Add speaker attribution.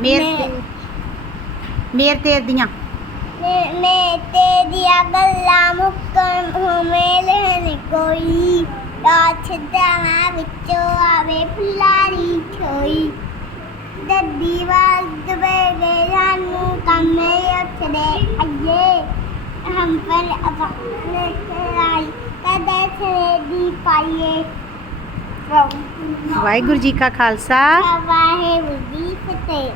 Speaker 1: मेर, मेर, ते, मेर तेर मेर ते दिया
Speaker 2: मैं तेरिया गल्ला मुक्कन हुमेल है कोई राछदा मैं बिचो आवे फुलारी छोई दद्दी वाद बे गे जानू कमे अच्छे अजे हम पर अब अपने चलाई कदे चले दी पाये
Speaker 1: वाहे गुरु जी का खालसा
Speaker 2: वाहे गुरु जी फतेह